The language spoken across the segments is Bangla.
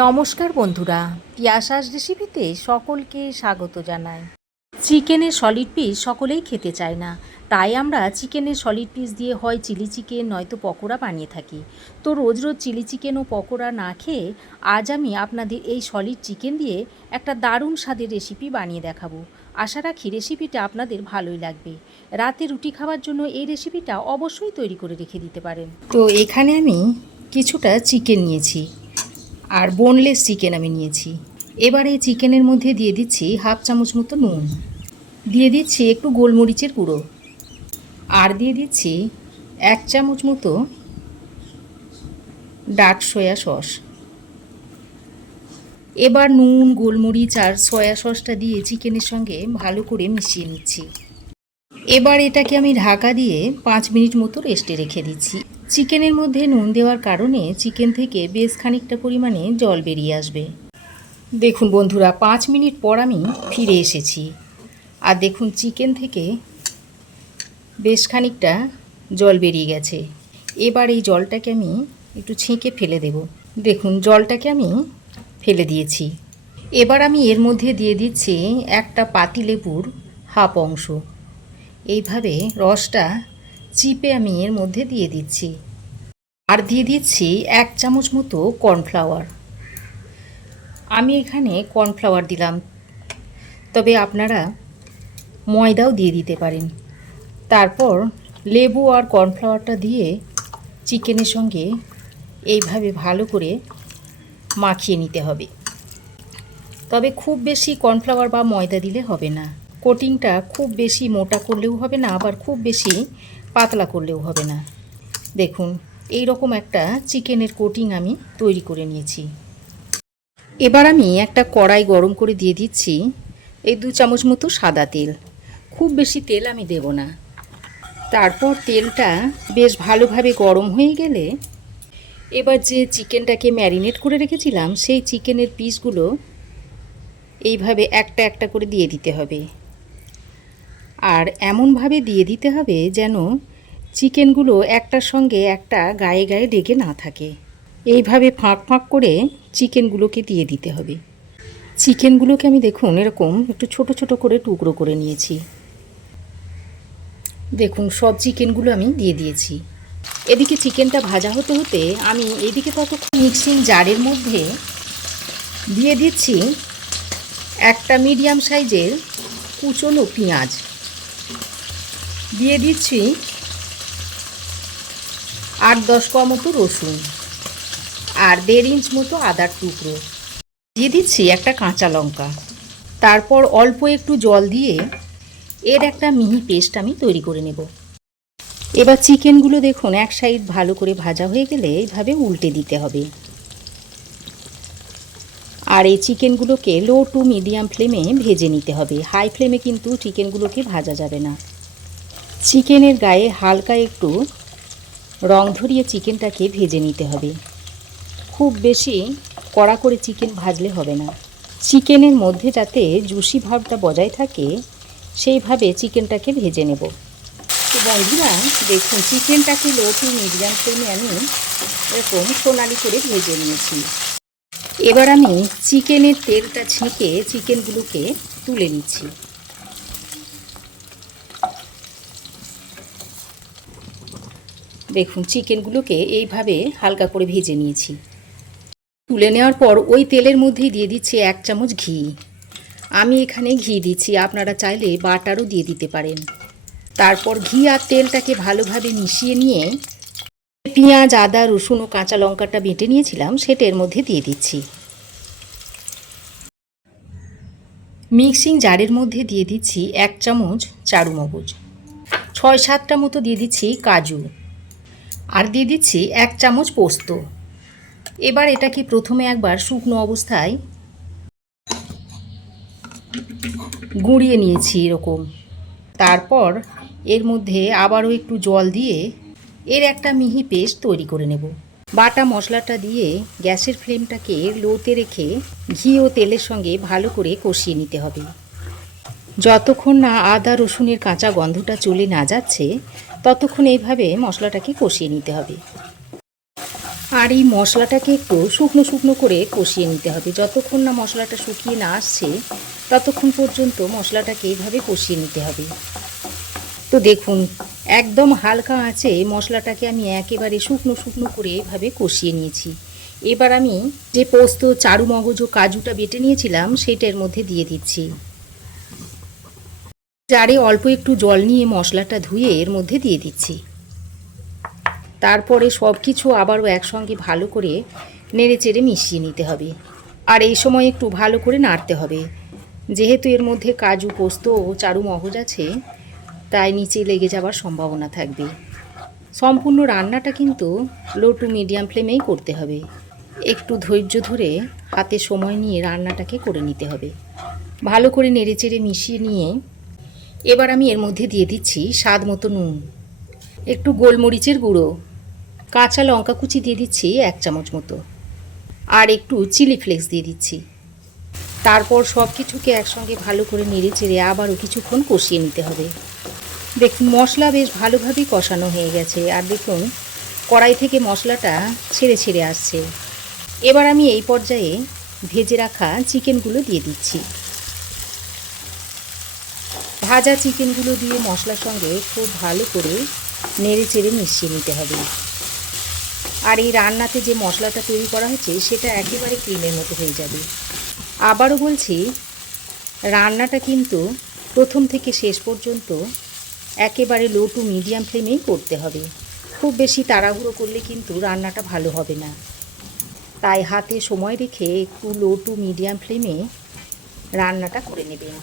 নমস্কার বন্ধুরা, পিয়াসাস রেসিপিতে সকলকে স্বাগত জানাই। চিকেনের সলিড পিস সকলেই খেতে চায় না, তাই আমরা চিকেনের সলিড পিস দিয়ে হয় চিলি চিকেন নয়তো পকোড়া বানিয়ে থাকি। তো রোজ রোজ চিলি চিকেন ও পকোড়া না খেয়ে আজ আমি আপনাদের এই সলিড চিকেন দিয়ে একটা দারুণ স্বাদের রেসিপি বানিয়ে দেখাবো। আশা রাখি রেসিপিটা আপনাদের ভালোই লাগবে। রাতে রুটি খাওয়ার জন্য এই রেসিপিটা অবশ্যই তৈরি করে রেখে দিতে পারেন। তো এখানে আমি কিছুটা চিকেন নিয়েছি, আর বোনলেস চিকেন আমি নিয়েছি। এবার এই চিকেনের মধ্যে দিয়ে দিচ্ছি হাফ চামচ মতো নুন, দিয়ে দিচ্ছি একটু গোলমরিচের গুঁড়ো, আর দিয়ে দিচ্ছি 1 চামচ মতো ডার্ক সয়া সস। এবার নুন, গোলমরিচ আর সয়া সসটা দিয়ে চিকেনের সঙ্গে ভালো করে মিশিয়ে নিচ্ছি। এবার এটাকে আমি ঢাকা দিয়ে 5 মিনিট মতো রেস্টে রেখে দিচ্ছি। চিকেনের মধ্যে নুন দেওয়ার কারণে চিকেন থেকে বেশ খানিকটা পরিমাণে জল বেরিয়ে আসবে। দেখুন বন্ধুরা, 5 মিনিট পর আমি ফিরে এসেছি, আর দেখুন চিকেন থেকে বেশ খানিকটা জল বেরিয়ে গেছে। এবার এই জলটাকে আমি একটু ছেঁকে ফেলে দেব। দেখুন জলটাকে আমি ফেলে দিয়েছি। এবার আমি এর মধ্যে দিয়ে দিচ্ছি একটা পাতিলেবুর হাফ অংশ। এইভাবে রসটা চিপে আমি এর মধ্যে দিয়ে দিচ্ছি, আর দিয়ে দিচ্ছি 1 চামচ মতো কর্নফ্লাওয়ার। আমি এখানে কর্নফ্লাওয়ার দিলাম, তবে আপনারা ময়দাও দিয়ে দিতে পারেন। তারপর লেবু আর কর্নফ্লাওয়ারটা দিয়ে চিকেনের সঙ্গে এইভাবে ভালো করে মাখিয়ে নিতে হবে। তবে খুব বেশি কর্নফ্লাওয়ার বা ময়দা দিলে হবে না। কোটিংটা খুব বেশি মোটা করলেও হবে না, আবার খুব বেশি পাতলা করলেও হবে না। দেখুন এই রকম একটা চিকেনের কোটিং আমি তৈরি করে নিয়েছি। এবার আমি একটা কড়াই গরম করে দিয়ে দিচ্ছি এই 2 চামচ মতো সাদা তেল। খুব বেশি তেল আমি দেব না। তারপর তেলটা বেশ ভালোভাবে গরম হয়ে গেলে এবার যে চিকেনটাকে ম্যারিনেট করে রেখেছিলাম সেই চিকেনের পিসগুলো এইভাবে একটা একটা করে দিয়ে দিতে হবে। আর এমনভাবে দিয়ে দিতে হবে যেন চিকেনগুলো একটার সঙ্গে একটা গায়ে গায়ে লেগে না থাকে। এইভাবে ফাঁক ফাঁক করে চিকেনগুলোকে দিয়ে দিতে হবে। চিকেনগুলোকে আমি দেখুন এরকম একটু ছোট ছোট করে টুকরো করে নিয়েছি। দেখুন সব চিকেনগুলো আমি দিয়ে দিয়েছি। এদিকে চিকেনটা ভাজা হতে হতে আমি এদিকে ততক্ষণ মিক্সিং জারের মধ্যে দিয়ে দিচ্ছি একটা মিডিয়াম সাইজের কুচনো পেঁয়াজ, দিয়ে দিচ্ছি 8-10 কোয়া মতো রসুন, আর 1.5 ইঞ্চ মতো আদার টুকরো, দিয়ে দিচ্ছি একটা কাঁচা লঙ্কা। তারপর অল্প একটু জল দিয়ে এর একটা মিহি পেস্ট আমি তৈরি করে নেব। এবার চিকেনগুলো দেখুন এক সাইড ভালো করে ভাজা হয়ে গেলে এইভাবে উল্টে দিতে হবে। আর এই চিকেনগুলোকে লো টু মিডিয়াম ফ্লেমে ভেজে নিতে হবে। হাই ফ্লেমে কিন্তু চিকেনগুলোকে ভাজা যাবে না। চিকেনের গায়ে হালকা একটু রং ধরিয়ে চিকেনটাকে ভেজে নিতে হবে। খুব বেশি কড়া করে চিকেন ভাজলে হবে না। চিকেনের মধ্যে যাতে জুসি ভাবটা বজায় থাকে সেইভাবে চিকেনটাকে ভেজে নেব। তো বন্ধুরা দেখুন চিকেনটাকে লো টু মিডিয়াম ফ্লেমে আমি এরকম সোনালি করে ভেজে নিয়েছি। এবার আমি চিকেনের তেলটা ছেঁকে চিকেনগুলোকে তুলে নিচ্ছি। দেখুন চিকেনগুলোকে এইভাবে হালকা করে ভেজে নিয়েছি। তুলে নেওয়ার পর ওই তেলের মধ্যেই দিয়ে দিচ্ছি 1 চামচ ঘি। আমি এখানে ঘি দিচ্ছি, আপনারা চাইলে বাটারও দিয়ে দিতে পারেন। তারপর ঘি আর তেলটাকে ভালোভাবে মিশিয়ে নিয়ে পেঁয়াজ, আদা, রসুন ও কাঁচা লঙ্কাটা বেটে নিয়েছিলাম সেটা এর মধ্যে দিয়ে দিচ্ছি। মিক্সিং জারের মধ্যে দিয়ে দিচ্ছি 1 চামচ চারু মগজ, 6-7টা মতো দিয়ে দিচ্ছি কাজু, আর দিয়ে দিচ্ছি 1 চামচ পোস্ত। এবার এটাকে প্রথমে একবার শুকনো অবস্থায় গুঁড়িয়ে নিয়েছি এরকম। তারপর এর মধ্যে আবারও একটু জল দিয়ে এর একটা মিহি পেস্ট তৈরি করে নেব। বাটা মশলাটা দিয়ে গ্যাসের ফ্লেমটাকে লোতে রেখে ঘি ও তেলের সঙ্গে ভালো করে কষিয়ে নিতে হবে। যতক্ষণ না আদা রসুনের কাঁচা গন্ধটা চলে না যাচ্ছে ততক্ষণ এইভাবে মশলাটাকে কষিয়ে নিতে হবে। আর এই মশলাটাকে একটু শুকনো শুকনো করে কষিয়ে নিতে হবে। যতক্ষণ না মশলাটা শুকিয়ে না আসছে ততক্ষণ পর্যন্ত মশলাটাকে এইভাবে কষিয়ে নিতে হবে। তো দেখুন, একদম হালকা আঁচে মশলাটাকে আমি একেবারে শুকনো শুকনো করে এভাবে কষিয়ে নিয়েছি। এবার আমি যে পোস্ত, চারু মগজ ও কাজুটা বেটে নিয়েছিলাম সেটা এর মধ্যে দিয়ে দিচ্ছি। জারে অল্প একটু জল নিয়ে মশলাটা ধুয়ে এর মধ্যে দিয়ে দিচ্ছি। তারপরে সব কিছু আবারও একসঙ্গে ভালো করে নেড়ে চেড়ে মিশিয়ে নিতে হবে। আর এই সময় একটু ভালো করে নাড়তে হবে, যেহেতু এর মধ্যে কাজু, পোস্ত ও চারু মগজ আছে, তাই নিচে লেগে যাওয়ার সম্ভাবনা থাকবে। সম্পূর্ণ রান্নাটা কিন্তু লো টু মিডিয়াম ফ্লেমেই করতে হবে। একটু ধৈর্য ধরে হাতে সময় নিয়ে রান্নাটাকে করে নিতে হবে। ভালো করে নেড়ে চেড়ে মিশিয়ে নিয়ে এবার আমি এর মধ্যে দিয়ে দিচ্ছি স্বাদ মতো নুন, একটু গোলমরিচের গুঁড়ো, কাঁচা লঙ্কা কুচি দিয়ে দিচ্ছি 1 চামচ মতো, আর একটু চিলি ফ্লেক্স দিয়ে দিচ্ছি। তারপর সব কিছুকে একসঙ্গে ভালো করে নেড়ে চেড়ে আবারও কিছুক্ষণ কষিয়ে নিতে হবে। দেখুন, মশলা বেশ ভালোভাবেই কষানো হয়ে গেছে, আর দেখুন কড়াই থেকে মশলাটা ছেড়ে ছেড়ে আসছে। এবার আমি এই পর্যায়ে ভেজে রাখা চিকেনগুলো দিয়ে দিচ্ছি। ভাজা চিকেনগুলো দিয়ে মশলার সঙ্গে খুব ভালো করে নেড়ে চেড়ে মিশিয়ে নিতে হবে। আর এই রান্নাতে যে মশলাটা তৈরি করা হয়েছে সেটা একেবারে ক্রিমের মতো হয়ে যাবে। আবারও বলছি, রান্নাটা কিন্তু প্রথম থেকে শেষ পর্যন্ত একেবারে লো টু মিডিয়াম ফ্লেমেই করতে হবে। খুব বেশি তাড়াহুড়ো করলে কিন্তু রান্নাটা ভালো হবে না। তাই হাতে সময় রেখে একটু লো টু মিডিয়াম ফ্লেমে রান্নাটা করে নেবেন।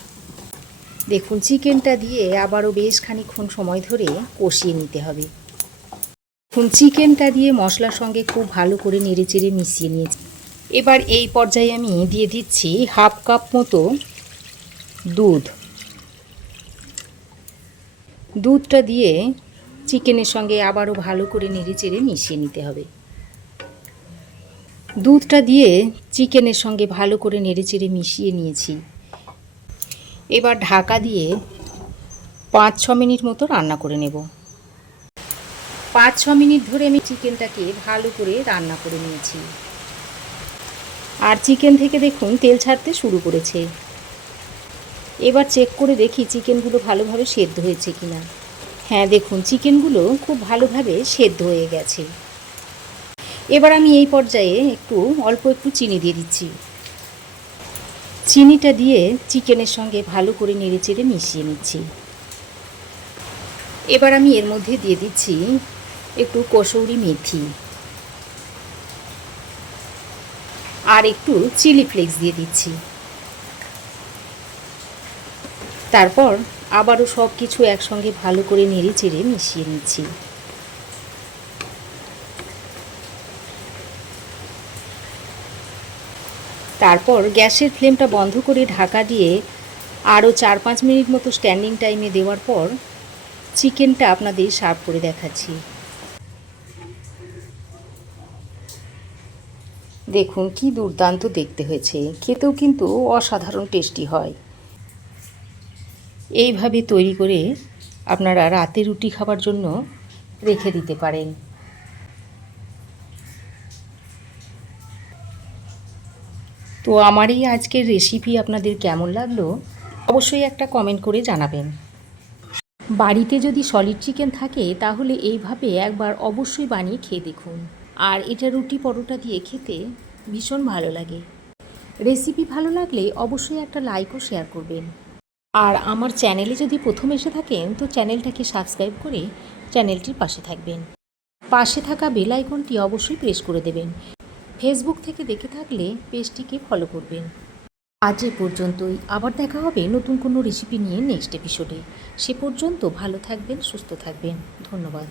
দেখুন, চিকেনটা দিয়ে আবারও বেশ খানিকক্ষণ সময় ধরে কষিয়ে নিতে হবে। দেখুন, চিকেনটা দিয়ে মশলার সঙ্গে খুব ভালো করে নেড়ে চেড়ে মিশিয়ে নিয়েছি। এবার এই পর্যায়ে আমি দিয়ে দিচ্ছি 1/2 কাপ মতো দুধ। দুধটা দিয়ে চিকেনের সঙ্গে আবারও ভালো করে নেড়ে চেড়ে মিশিয়ে নিতে হবে। দুধটা দিয়ে চিকেনের সঙ্গে ভালো করে নেড়ে চেড়ে মিশিয়ে নিয়েছি। এবার ঢাকা দিয়ে 5-6 মিনিট মতো রান্না করে নেব। 5-6 মিনিট ধরে আমি চিকেনটাকে ভালো করে রান্না করে নিয়েছি। আর চিকেন থেকে দেখুন তেল ছাড়তে শুরু করেছে। এবার চেক করে দেখি চিকেনগুলো ভালোভাবে সেদ্ধ হয়েছে কিনা। হ্যাঁ, দেখুন চিকেনগুলো খুব ভালোভাবে সেদ্ধ হয়ে গেছে। এবার আমি এই পর্যায়ে অল্প একটু চিনি দিয়ে দিচ্ছি। চিনিটা দিয়ে চিকেনের সঙ্গে ভালো করে নেড়ে চেড়ে মিশিয়ে নিচ্ছি। এবার আমি এর মধ্যে দিয়ে দিচ্ছি একটু কসৌরি মেথি আর একটু চিলি ফ্লেক্স দিয়ে দিচ্ছি। তারপর আবারও সব কিছু একসঙ্গে ভালো করে নেড়ে চেড়ে মিশিয়ে নিচ্ছি। তারপর গ্যাসের ফ্লেমটা বন্ধ করে ঢাকা দিয়ে আরও 4-5 মিনিট মতো স্ট্যান্ডিং টাইমে দেওয়ার পর চিকেনটা আপনাদের সার্ভ করে দেখাচ্ছি। দেখুন কি দুর্দান্ত দেখতে হয়েছে, খেতেও কিন্তু অসাধারণ টেস্টি হয়। এইভাবে তৈরি করে আপনারা রাতে রুটি খাবার জন্য রেখে দিতে পারেন। তো আমার এই আজকের রেসিপি আপনাদের কেমন লাগলো অবশ্যই একটা কমেন্ট করে জানাবেন। বাড়িতে যদি সলিড চিকেন থাকে তাহলে এইভাবে একবার অবশ্যই বানিয়ে খেয়ে দেখুন। আর এটা রুটি পরোটা দিয়ে খেতে ভীষণ ভালো লাগে। রেসিপি ভালো লাগলে অবশ্যই একটা লাইক ও শেয়ার করবেন। আর আমার চ্যানেলে যদি প্রথম এসে থাকেন তো চ্যানেলটাকে সাবস্ক্রাইব করে চ্যানেলটির পাশে থাকবেন। পাশে থাকা বেল আইকনটি অবশ্যই প্রেস করে দেবেন। ফেসবুক থেকে দেখে থাকলে পেজটিকে ফলো করবেন। আজ এ পর্যন্তই, আবার দেখা হবে নতুন কোনো রেসিপি নিয়ে নেক্সট এপিসোডে। সে পর্যন্ত ভালো থাকবেন, সুস্থ থাকবেন। ধন্যবাদ।